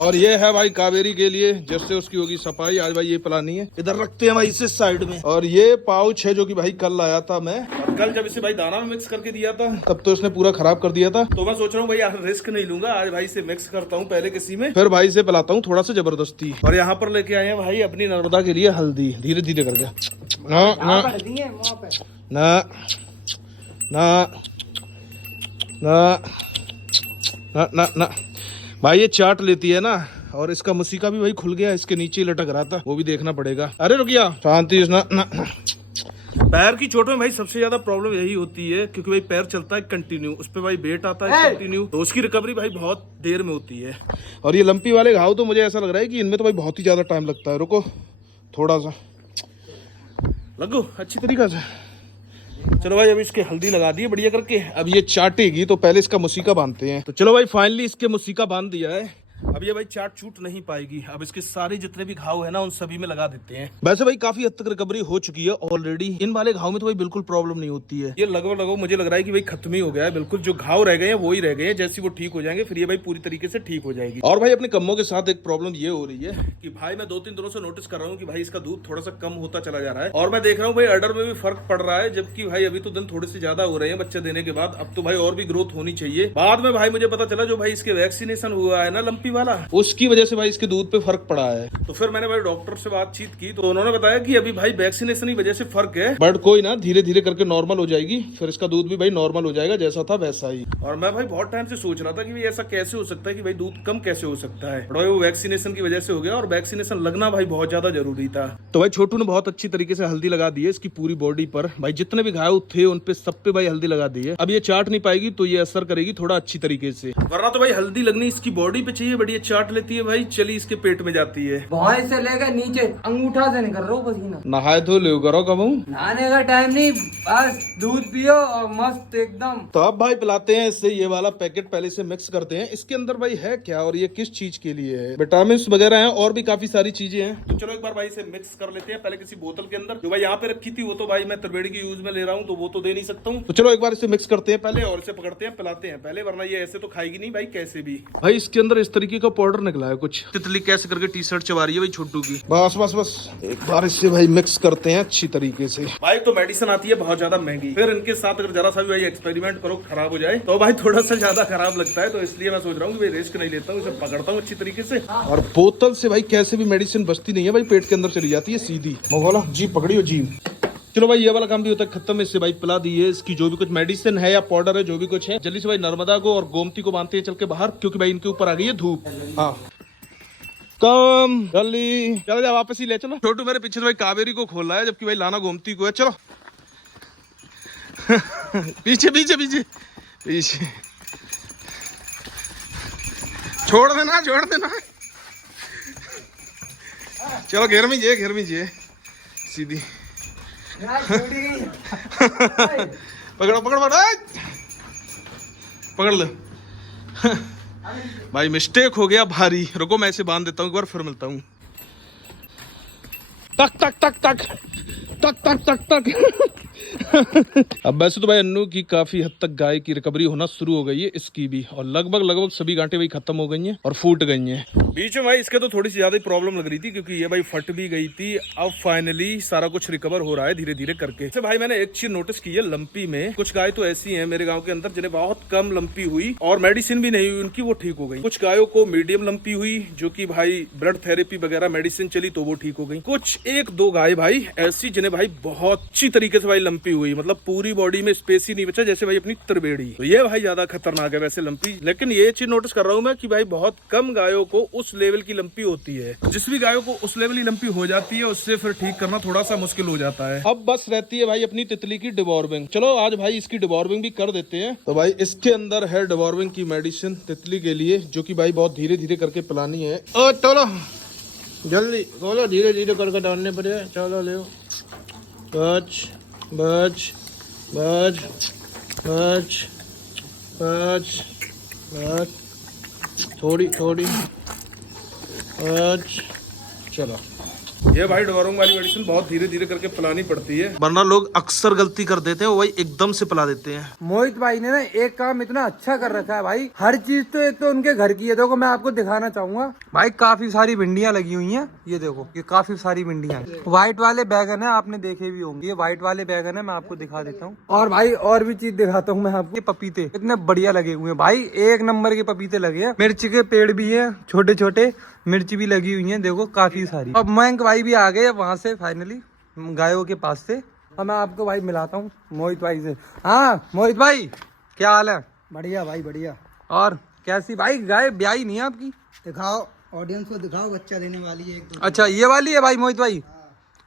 और ये है भाई कावेरी के लिए, जैसे उसकी होगी सफाई। आज भाई ये पिलानी है, इधर रखते हैं भाई इसे साइड में। और ये पाउच है जो कि भाई कल लाया था मैं, और कल जब इसे भाई दाना में मिक्स करके दिया था तब तो इसने पूरा खराब कर दिया था। तो मैं सोच रहा हूँ भाई यार रिस्क नहीं लूंगा, आज भाई इसे मिक्स करता हूँ पहले किसी में, फिर भाई इसे पिलाता हूँ थोड़ा सा जबरदस्ती। और यहाँ पर लेके आए हैं भाई अपनी नर्मदा के लिए हल्दी, धीरे धीरे करके। ना ना ना ना ना ना ना भाई ये चाट लेती है ना। और इसका मुसीका भी भाई खुल गया, इसके नीचे लटक रहा था, वो भी देखना पड़ेगा। अरे रुकिया, शांति ना, ना। पैर की चोट में भाई सबसे ज्यादा प्रॉब्लम यही होती है, क्योंकि भाई पैर चलता है कंटिन्यू, उस पर भाई वेट आता है कंटिन्यू, तो उसकी रिकवरी भाई बहुत देर में होती है। और ये लंपी वाले घाव तो मुझे ऐसा लग रहा है कि इनमें तो भाई बहुत ही ज्यादा टाइम लगता है। रुको थोड़ा सा लगो अच्छी तरीका से। चलो भाई अभी इसके हल्दी लगा दी है बढ़िया करके, अब ये चाटेगी तो पहले इसका मुसीका बांधते हैं। तो चलो भाई फाइनली इसके मुसीका बांध दिया है। अब ये भाई चाट छूट नहीं पाएगी। अब इसके सारे जितने भी घाव है ना उन सभी में लगा देते हैं। वैसे भाई काफी हद तक रिकवरी हो चुकी है ऑलरेडी। इन वाले घाव में तो भाई बिल्कुल प्रॉब्लम नहीं होती है। ये लगभग मुझे लग रहा है कि भाई खत्म ही हो गया है बिल्कुल। जो घाव रह गए हैं वो ही रह गए हैं, जैसे वो ठीक हो जाएंगे फिर ये भाई पूरी तरीके से ठीक हो जाएगी। और भाई अपने कम्मों के साथ एक प्रॉब्लम ये हो रही है कि भाई मैं 2-3 दिनों से नोटिस कर रहा हूँ कि भाई इसका दूध थोड़ा सा कम होता चला जा रहा है। और मैं देख रहा हूँ भाई अडर में भी फर्क पड़ रहा है, जबकि भाई अभी तो दिन थोड़े से ज्यादा हो रहे हैं बच्चे देने के बाद। अब तो भाई और भी ग्रोथ होनी चाहिए। बाद में भाई मुझे पता चला जो भाई इसके वैक्सीनेशन हुआ है ना लंपी वाला, उसकी वजह से भाई इसके दूध पे फर्क पड़ा है। तो फिर मैंने भाई डॉक्टर से बातचीत की तो उन्होंने बताया कि अभी भाई वैक्सीनेशन की वजह से फर्क है, बट कोई ना, धीरे धीरे करके नॉर्मल हो जाएगी, फिर इसका दूध भी भाई नॉर्मल हो जाएगा जैसा था वैसा ही। और मैं भाई बहुत टाइम से सोच रहा था कि भाई ऐसा कैसे हो सकता है कि भाई दूध कम कैसे हो सकता है, बट वो वैक्सीनेशन की वजह से हो गया। और वैक्सीनेशन लगना भाई बहुत ज्यादा जरूरी था। तो भाई छोटू ने बहुत अच्छी तरीके से हल्दी लगा दी है इसकी पूरी बॉडी पर। भाई जितने भी घाव थे उन पे सब पे भाई हल्दी लगा दी है। अब ये चाट नहीं पाएगी तो ये असर करेगी थोड़ा अच्छी तरीके से, वरना तो भाई हल्दी लगनी इसकी बॉडी पे चाहिए, बट ये चाट लेती है भाई, चली इसके पेट में जाती है। भौं से लेकर नीचे अंगूठा से निकल रहा हूँ पसीना। नहाए धो ले करो कब नहाने का टाइम नहीं, बस दूध पियो और मस्त एकदम। तो अब भाई पिलाते हैं इससे। ये वाला पैकेट पहले से मिक्स करते हैं। इसके अंदर भाई है क्या और ये किस चीज के लिए है? विटामिन वगैरह हैं और भी काफी सारी चीजें हैं। तो चलो एक बार भाई इसे मिक्स कर लेते हैं पहले किसी बोतल के अंदर। जो भाई यहाँ पे रखी थी वो तो भाई मैं त्रिवेणी की यूज में ले रहा हूँ, तो वो तो दे नहीं सकता हूँ। तो चलो एक बार इसे मिक्स करते हैं पहले और इसे पकड़ते हैं, पिलाते हैं पहले, वरना ये ऐसे तो खाएगी नहीं भाई कैसे भी। भाई इसके अंदर इस तरीके का पाउडर निकला है कुछ, तितली कैसे करके टी शर्ट चबा रही है भाई छोटू की। बस बस बस एक बार इससे भाई मिक्स करते हैं अच्छी तरीके से। भाई तो मेडिसिन आती है बहुत ज्यादा महंगी, फिर इनके साथ अगर जरा सा भी भाई एक्सपेरिमेंट करो खराब हो जाए तो भाई थोड़ा सा ज्यादा खराब लगता है। तो इसलिए मैं सोच रहा हूँ कि भाई रिस्क नहीं लेता हूँ, इसे पकड़ता हूँ अच्छी तरीके से। और बोतल से भाई कैसे भी मेडिसिन बचती नहीं है भाई, पेट के अंदर चली जाती है सीधी। मोहला जी पकड़ियो जी। चलो भाई ये वाला काम भी होता है खत्म। इससे भाई पिला दी है इसकी जो भी कुछ मेडिसिन है या पाउडर है जो भी कुछ है। जल्दी से भाई नर्मदा को और गोमती को बांधते हैं चल के बाहर, क्योंकि भाई इनके ऊपर आ गई है धूप। हाँ कम जल्दी चलो जा, वापस ही ले चलो। छोटू मेरे पीछे तो भाई कावेरी को खोल रहा है, जबकि भाई लाना गोमती को है। चलो पीछे पीछे पीछे पीछे, छोड़ देना छोड़ देना। चलो घेर में जे सीधी पकड़ो पकड़ पकड़ पकड़ लो। भाई मिस्टेक हो गया भारी। रुको मैं इसे बांध देता हूँ एक बार, फिर मिलता हूँ। तक तक तक तक तक तक तक तक। अब वैसे तो भाई अन्नू की काफी हद तक गाय की रिकवरी होना शुरू हो गई है, इसकी भी। और लगभग सभी गांठें भाई खत्म हो गई हैं और फूट गई हैं। बीच में भाई इसके तो थोड़ी सी ज्यादा प्रॉब्लम लग रही थी, क्योंकि ये भाई फट भी गई थी। अब फाइनली सारा कुछ रिकवर हो रहा है धीरे धीरे करके। तो भाई मैंने एक चीज नोटिस की है, लंपी में कुछ गाय तो ऐसी है मेरे गाँव के अंदर जिन्हें बहुत कम लंपी हुई और मेडिसिन भी नहीं हुई उनकी, वो ठीक हो गई। कुछ गायों को मीडियम लंपी हुई जो की भाई ब्लड थेरेपी वगैरह मेडिसिन चली तो वो ठीक हो गई। कुछ 1-2 गाय भाई ऐसी जिन्हें भाई बहुत अच्छी तरीके से भाई लंपी हुई, मतलब पूरी बॉडी में स्पेस ही नहीं बचा, जैसे भाई अपनी त्रिवेणी। तो ये भाई ज्यादा खतरनाक है वैसे लंपी। लेकिन ये चीज नोटिस कर रहा हूँ मैं कि भाई बहुत कम गायों को उस लेवल की लंपी होती है। जिस भी गायों को उस लेवल की लंपी हो जाती है उससे फिर ठीक करना थोड़ा सा मुश्किल हो जाता है। अब बस रहती है भाई अपनी तितली की डिवॉर्मिंग। चलो आज भाई इसकी डिवॉर्मिंग भी कर देते हैं। तो भाई इसके अंदर है डिवॉर्मिंग की मेडिसिन तितली के लिए, जो की भाई बहुत धीरे धीरे करके पिलानी है। ओ चलो जल्दी बोलो, धीरे धीरे करके डालने पड़ेगा। चलो ले बच बच बच बच बच बच थोड़ी थोड़ी बच। चलो ये भाई डोरोंग वाली मेडिसिन बहुत धीरे धीरे करके पिलानी पड़ती है, वरना लोग अक्सर गलती कर देते हैं, वो भाई एकदम से पिला देते हैं। मोहित भाई ने ना एक काम इतना अच्छा कर रखा है भाई, हर चीज तो एक तो उनके घर की है। देखो मैं आपको दिखाना चाहूंगा भाई, काफी सारी भिंडियां लगी हुई हैं। ये देखो, ये काफी सारी भिंडियां हैं। व्हाइट वाले बैगन है, आपने देखे भी होंगे, ये व्हाइट वाले बैगन है, मैं आपको दिखा देता हूँ। और भाई और भी चीज दिखाता हूँ मैं आपको, ये पपीते इतने बढ़िया लगे हुए हैं भाई, एक नंबर के पपीते लगे हैं। मिर्च के पेड़ भी है, छोटे छोटे मिर्च भी लगी हुई है, देखो काफी सारी। अब मयंक भाई भी आ गए वहां से फाइनली, गायों के पास से। अब मैं आपको भाई मिलाता हूँ मोहित भाई से। हाँ मोहित भाई, क्या हाल है? बढ़िया भाई बढ़िया। और कैसी भाई गाय ब्याई नहीं है आपकी? दिखाओ, ऑडियंस को दिखाओ, बच्चा देने वाली है एक दो। अच्छा ये वाली है भाई मोहित भाई?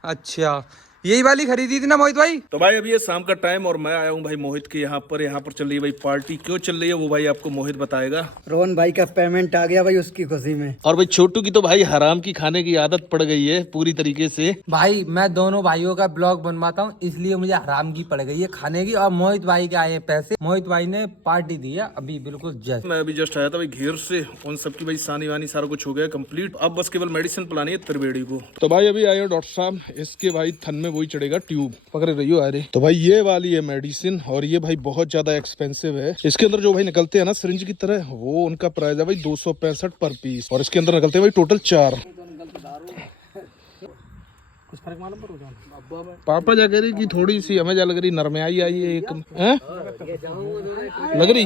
अच्छा यही वाली खरीदी थी ना मोहित भाई? तो भाई अभी ये शाम का टाइम और मैं आया हूँ भाई मोहित के यहाँ पर चल रही है भाई पार्टी। क्यों चल रही है वो भाई आपको मोहित बताएगा। रोहन भाई का पेमेंट आ गया भाई, उसकी खुशी में। और भाई छोटू की तो भाई हराम की खाने की आदत पड़ गई है पूरी तरीके से। भाई मैं दोनों भाइयों का ब्लॉग बनवाता हूँ, इसलिए मुझे हराम की पड़ गई है खाने की। और मोहित भाई के आए पैसे, मोहित भाई ने पार्टी दी है अभी बिल्कुल जस्ट। मैं अभी जस्ट आया था भाई घेर से, उन सबकी भाई सानी वानी सारा कुछ हो गया कंप्लीट। अब बस केवल मेडिसिन पिलानी है त्रिवेणी को। तो भाई अभी आए हो डॉक्टर साहब, इसके भाई थन में वही चढ़ेगा ट्यूब, पकड़ रही हो। अरे तो भाई ये वाली है मेडिसिन, और ये भाई बहुत ज्यादा एक्सपेंसिव है। इसके अंदर जो भाई निकलते हैं ना सिरिंज की तरह, वो उनका प्राइस है भाई 265 पर पीस, और इसके अंदर निकलते हैं भाई टोटल 4। कुछ फर्क मालूम पड़ो पापा जा कह रही कि थोड़ी सी हमें जा लग रही नरमियाई आई है एक है? लग रही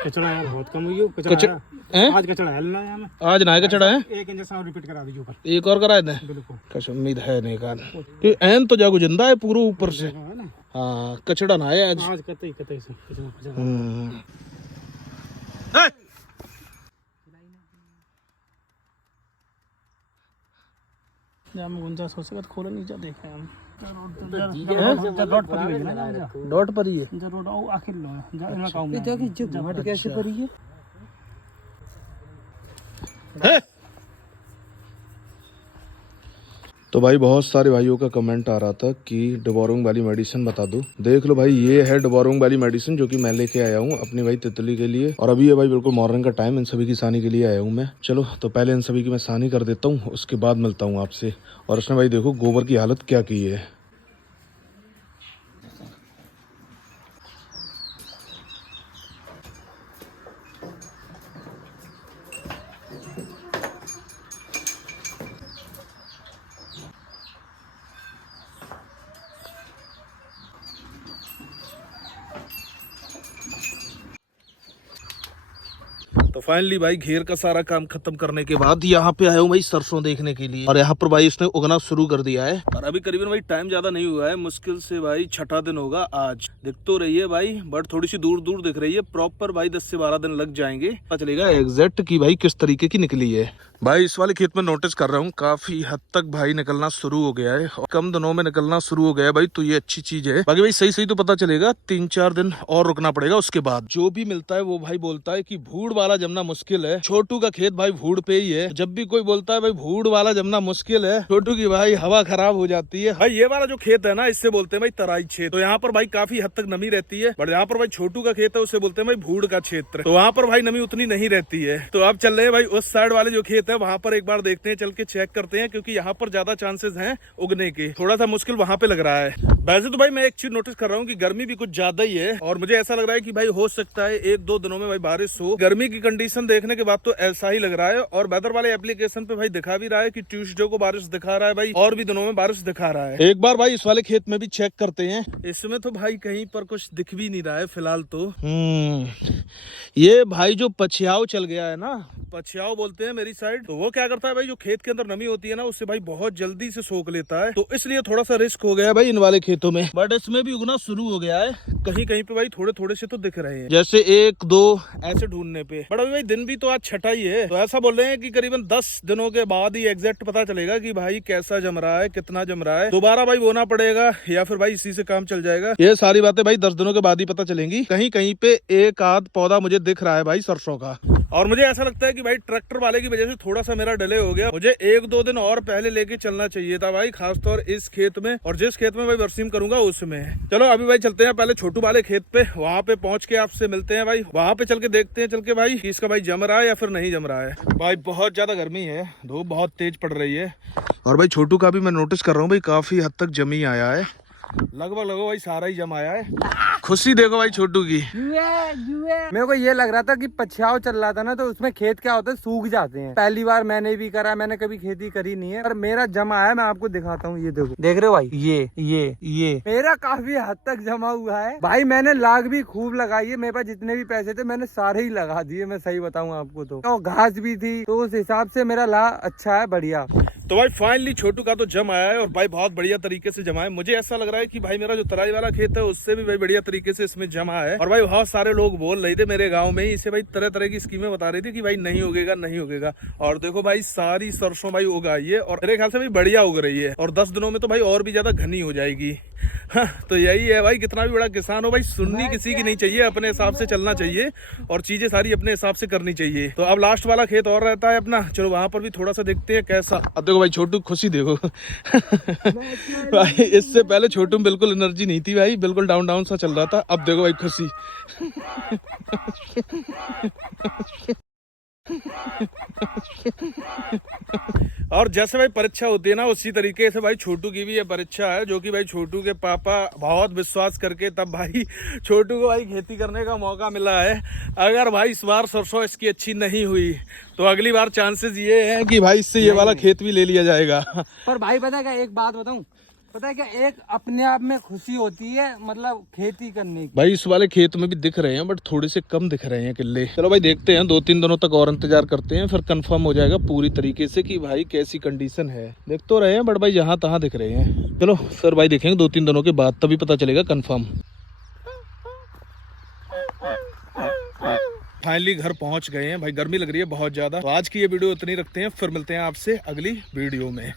कचड़ा यार बहुत कम हुई है। आज कचड़ा है ना यार, आज ना कचड़ा है, एक इंजेक्शन और रिपीट करा दीजिए ऊपर। एक और करा दें। बिल्कुल कश उम्मीद है नहीं कान कि एन तो जागो जिंदा है पूरा ऊपर से। हाँ कचड़ा ना है आज कतई से हम गुंजा सोचेगा तो खोले नहीं जा देखे हम डॉट पर ही है। जरूर आखिर लो कैसे पड़ी है? तो भाई बहुत सारे भाइयों का कमेंट आ रहा था कि डोरोंग वाली मेडिसिन बता दो। देख लो भाई, ये है डोरोंग वाली मेडिसिन जो कि मैं लेके आया हूँ अपनी भाई तितली के लिए। और अभी ये भाई बिल्कुल मॉर्निंग का टाइम, इन सभी की सानी के लिए आया हूँ मैं। चलो तो पहले इन सभी की मैं सानी कर देता हूँ, उसके बाद मिलता हूँ आपसे। और उसने भाई देखो गोबर की हालत क्या की है। तो फाइनली भाई घेर का सारा काम खत्म करने के बाद यहाँ पे आया हूँ भाई सरसों देखने के लिए। और यहाँ पर भाई इसने उगना शुरू कर दिया है, और अभी करीबन भाई टाइम ज्यादा नहीं हुआ है, मुश्किल से भाई 6ठा दिन होगा आज। दिख तो रही है भाई, बट थोड़ी सी दूर दूर दिख रही है। प्रॉपर भाई 10 से 12 दिन लग जाएंगे, पता चलेगा एग्जैक्ट की भाई किस तरीके की निकली है। भाई इस वाले खेत में नोटिस कर रहा हूँ काफी हद तक भाई निकलना शुरू हो गया है, और कम दिनों में निकलना शुरू हो गया है भाई, तो ये अच्छी चीज है। बाकी भाई सही तो पता चलेगा, 3-4 दिन और रुकना पड़ेगा। उसके बाद जो भी मिलता है वो भाई बोलता है कि भूड़ वाला जमना मुश्किल है। छोटू का खेत भाई भूड़ पे ही है। जब भी कोई बोलता है भाई भूड़ वाला जमना मुश्किल है, छोटू की भाई हवा खराब हो जाती है। भाई ये वाला जो खेत है ना, इससे बोलते हैं भाई तराई क्षेत्र। तो यहाँ पर भाई काफी हद तक नमी रहती है, बट यहाँ पर भाई छोटू का खेत है, उससे बोलते हैं भाई भूड़ का क्षेत्र। तो वहाँ पर भाई नमी उतनी नहीं रहती है। तो अब चल रहे हैं भाई उस साइड वाले जो खेत है वहाँ पर एक बार देखते हैं, चल के चेक करते हैं, क्योंकि यहाँ पर ज्यादा चांसेस हैं उगने के। थोड़ा सा मुश्किल वहाँ पे लग रहा है। वैसे तो भाई मैं एक चीज नोटिस कर रहा हूँ कि गर्मी भी कुछ ज्यादा ही है, और मुझे ऐसा लग रहा है कि भाई हो सकता है 1-2 दिनों में भाई बारिश हो। गर्मी की कंडीशन देखने के बाद तो ऐसा ही लग रहा है, और वेदर वाले एप्लीकेशन पे भाई दिखा भी रहा है कि ट्यूसडे को बारिश दिखा रहा है भाई, और भी दिनों में बारिश दिखा रहा है। एक बार भाई इस वाले खेत में भी चेक करते हैं। इसमें तो भाई कहीं पर कुछ दिख भी नहीं रहा है फिलहाल तो। ये भाई जो पछियाव चल गया है ना, पछियाव बोलते हैं मेरी साइड, तो वो क्या करता है भाई, जो खेत के अंदर नमी होती है ना, उससे भाई बहुत जल्दी से सोख लेता है। तो इसलिए थोड़ा सा रिस्क हो गया है भाई इन वाले खेतों में, बट इसमें भी उगना शुरू हो गया है। कहीं कहीं पे भाई थोड़े थोड़े से तो दिख रहे हैं, जैसे 1-2 ऐसे ढूंढने पे। बट अभी भाई दिन भी तो आज 6ठा ही है, तो ऐसा बोल रहे हैं कि करीबन 10 दिनों के बाद ही एग्जैक्ट पता चलेगा कि भाई कैसा जम रहा है, कितना जम रहा है। दोबारा भाई बोना पड़ेगा, या फिर भाई इसी से काम चल जाएगा। ये सारी बातें भाई 10 दिनों के बाद ही पता चलेंगी। कहीं कहीं पे एक आध पौधा मुझे दिख रहा है भाई सरसों का, और मुझे ऐसा लगता है कि कि भाई ट्रैक्टर वाले की वजह से थोड़ा सा मेरा डिले हो गया। मुझे 1-2 दिन और पहले लेके चलना चाहिए था भाई, खासतौर इस खेत में, और जिस खेत में भाई बरसीम करूंगा उसमें। चलो अभी भाई चलते हैं पहले छोटू वाले खेत पे, वहां पे पहुंच के आपसे मिलते हैं भाई। वहां पे चल के देखते हैं चल के भाई कि इसका भाई जम रहा है या फिर नहीं जम रहा है। भाई बहुत ज्यादा गर्मी है, धूप बहुत तेज पड़ रही है, और भाई छोटू का भी मैं नोटिस कर रहा हूँ भाई काफी हद तक जमी आया है, लगभग भाई सारा ही जम आया है। खुशी देखो भाई छोटू की। मेरे को ये लग रहा था कि पछाव चल रहा था ना, तो उसमें खेत क्या होता है, सूख जाते हैं। पहली बार मैंने भी करा, मैंने कभी खेती करी नहीं है, पर मेरा जमा है, मैं आपको दिखाता हूँ। ये देखो, देख रहे हो भाई, ये मेरा काफी हद तक जमा हुआ है भाई। मैंने लाग भी खूब लगाई है, मेरे पास जितने भी पैसे थे मैंने सारे ही लगा दिए, मैं सही बताऊँ आपको। तो घास भी थी, तो उस हिसाब से मेरा ला अच्छा है, बढ़िया। तो भाई फाइनली छोटू का तो जम आया है, और भाई बहुत बढ़िया तरीके से जमा है। मुझे ऐसा लग रहा है कि भाई मेरा जो तराई वाला खेत है उससे भी भाई बढ़िया तरीके से इसमें जमा है। और भाई बहुत सारे लोग बोल रहे थे मेरे गांव में ही, इसे भाई तरह तरह की स्कीमें बता रही थी कि भाई नहीं उगेगा नहीं उगेगा, और देखो भाई सारी सरसों भाई उग आई है, और मेरे ख्याल से भाई बढ़िया उग रही है, और 10 दिनों में तो भाई और भी ज्यादा घनी हो जाएगी। हाँ, तो यही है भाई, कितना भी बड़ा किसान हो भाई, सुननी किसी की नहीं चाहिए, अपने हिसाब से चलना चाहिए, और चीजें सारी अपने हिसाब से करनी चाहिए। तो अब लास्ट वाला खेत और रहता है अपना, चलो वहां पर भी थोड़ा सा देखते हैं कैसा। अब देखो भाई छोटू खुशी देखो भाई इससे पहले छोटू में बिल्कुल एनर्जी नहीं थी भाई, बिल्कुल डाउन डाउन सा चल रहा था। अब देखो भाई खुशी और जैसे भाई परीक्षा होती है ना, उसी तरीके से भाई छोटू की भी ये परीक्षा है, जो कि भाई छोटू के पापा बहुत विश्वास करके तब भाई छोटू को भाई खेती करने का मौका मिला है। अगर भाई इस बार सरसों इसकी अच्छी नहीं हुई तो अगली बार चांसेस ये हैं कि भाई इससे ये वाला खेत भी ले लिया जाएगा। पर भाई पता है क्या, एक बात बताऊं, पता है क्या, एक अपने आप में खुशी होती है मतलब खेती करने की। भाई इस वाले खेत में भी दिख रहे हैं, बट थोड़े से कम दिख रहे हैं किले। चलो भाई देखते हैं, 2-3 दिनों तक और इंतजार करते हैं, फिर कंफर्म हो जाएगा पूरी तरीके से कि भाई कैसी कंडीशन है। देख तो रहे हैं बट भाई जहां तहां दिख रहे हैं। चलो फिर भाई देखेंगे 2-3 दिनों के बाद, तभी पता चलेगा कंफर्म। फाइनली घर पहुंच गए हैं भाई, गर्मी लग रही है बहुत ज्यादा। तो आज की ये वीडियो इतनी रखते हैं, फिर मिलते हैं आपसे अगली वीडियो में।